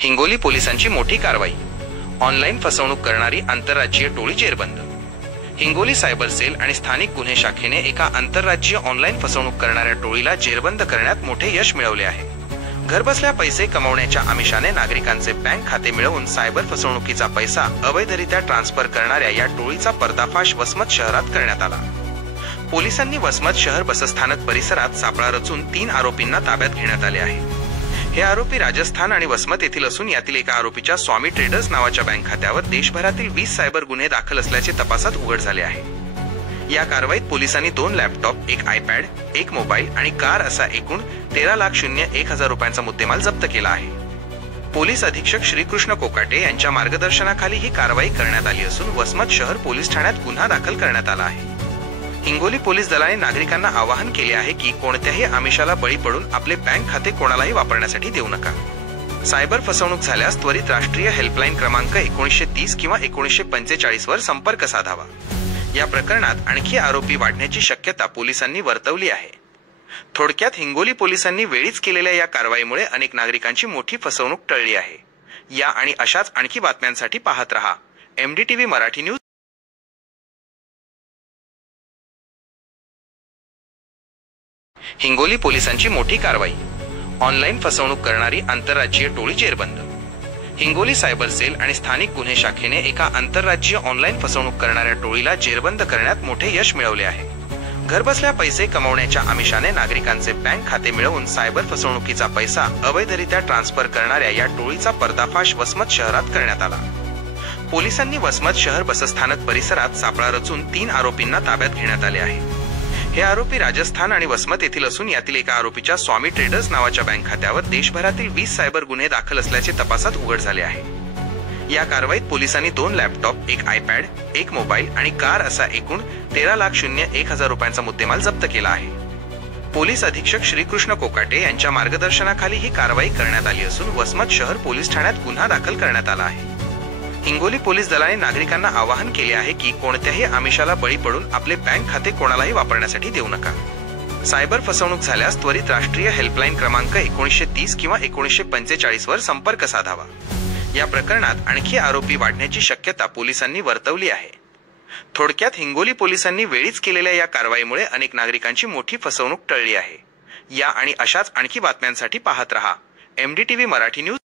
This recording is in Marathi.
हिंगोली पोलिसांची मोठी कारवाई। ऑनलाईन फसवणूक करणारी आंतरराज्यीय टोळी जेरबंद। हिंगोली सायबर सेल आणि स्थानिक गुन्हे शाखेने एका आंतरराज्यीय ऑनलाईन फसवणूक करणाऱ्या टोळीला जेरबंद करण्यात मोठे यश मिळवले आहे। घरबसल्या पैसे कमवण्याच्या आमिषाने नागरिकांचे बँक खाते मिळवून सायबर फसवणुकीचा पैसा अवैधरित्या ट्रान्सफर करणाऱ्या या टोळीचा पर्दाफाश वसमत शहरात करण्यात आला। पोलिसांनी वसमत शहर बसस्थानक परिसरात सापळा रचून 3 आरोपींना ताब्यात घेण्यात आले आहे। हे आरोपी राजस्थान आणि वसमत येथील असून यातील एका आरोपीच्या स्वामी ट्रेडर्स नावाच्या बँक खात्यावर देशभरातील 20 सायबर गुन्हे दाखल असल्याचे तपासात उघड झाले आहे। या कारवाईत पोलिसांनी 2 लॅपटॉप, 1 आयपॅड, 1 मोबाईल आणि कार असा एकूण 13,01,000 रुपयांचा मुद्देमाल जप्त केला आहे। पोलीस अधीक्षक श्रीकृष्ण कोकाटे यांच्या मार्गदर्शनाखाली ही कारवाई करण्यात आली असून वसमत शहर पोलीस ठाण्यात गुन्हा दाखल करण्यात आला आहे। हिंगोली पोलीस दलाने नागरिकांना आवाहन केले आहे की कोणत्याही आमिषाला बळी पडून आपले बँक खाते कोणालाही वापरण्यासाठी देऊ नका। सायबर फसवणूक झाल्यास त्वरित राष्ट्रीय हेल्पलाईन क्रमांक 1930 किंवा 1945 वर संपर्क साधावा। या प्रकरणात आणखी आरोपी वाढण्याची शक्यता पोलिसांनी वर्तवली आहे। थोडक्यात हिंगोली पोलिसांनी वेळीच केलेल्या या कारवाईमुळे अनेक नागरिकांची मोठी फसवणूक टळली आहे। या आणि अशाच आणखी बातम्यांसाठी पाहत रहा MDTV मराठी न्यूज। हिंगोली पोलिसांची मोठी कारवाई। ऑनलाईन फसवणूक करणारी आंतरराज्यीय टोळी जेरबंद। हिंगोली सायबर सेल आणि स्थानिक गुन्हे शाखेने एका आंतरराज्यीय ऑनलाईन फसवणूक करणाऱ्या टोळीला जेरबंद करण्यात मोठे यश मिळवले आहे। घरबसल्या पैसे कमवण्याच्या आमिषाने नागरिकांचे बँक खाते मिळवून सायबर फसवणुकीचा पैसा अवैधरित्या ट्रान्सफर करणाऱ्या या टोळीचा पर्दाफाश वसमत शहरात करण्यात आला। पोलिसांनी वसमत शहर बसस्थानक परिसरात सापळा रचून 3 आरोपींना ताब्यात घेण्यात आले आहे। हे आरोपी राजस्थान आणि वसमत येथील असून यातील एका आरोपीच्या स्वामी ट्रेडर्स नावाच्या बँक खात्यावर देशभरातील 20 सायबर गुन्हे दाखल असल्याचे तपासात उघड झाले आहे। या कारवाईत पोलिसांनी 2 लॅपटॉप, 1 आयपॅड, 1 मोबाईल आणि कार असा एकूण 13,01,000 रुपयांचा मुद्देमाल जप्त केला आहे। पोलीस अधीक्षक श्रीकृष्ण कोकाटे यांच्या मार्गदर्शनाखाली ही कारवाई करण्यात आली असून वसमत शहर पोलीस ठाण्यात गुन्हा दाखल करण्यात आला आहे। हिंगोली पोलीस दलाने नागरिकांना आवाहन केले आहे की कोणत्याही आमिषाला बळी पडून आपले बँक खाते कोणालाही वापरण्यासाठी देऊ नका। सायबर फसवणूक झाल्यास त्वरित राष्ट्रीय हेल्पलाईन क्रमांक 1930 किंवा 1945 वर संपर्क साधावा। या प्रकरणात आणखी आरोपी वाढण्याची शक्यता पोलिसांनी वर्तवली आहे। थोडक्यात हिंगोली पोलिसांनी वेळीच केलेल्या या कारवाईमुळे अनेक नागरिकांची मोठी फसवणूक टळली आहे। या आणि अशाच आणखी बातम्यांसाठी पाहत रहा MDTV मराठी न्यूज।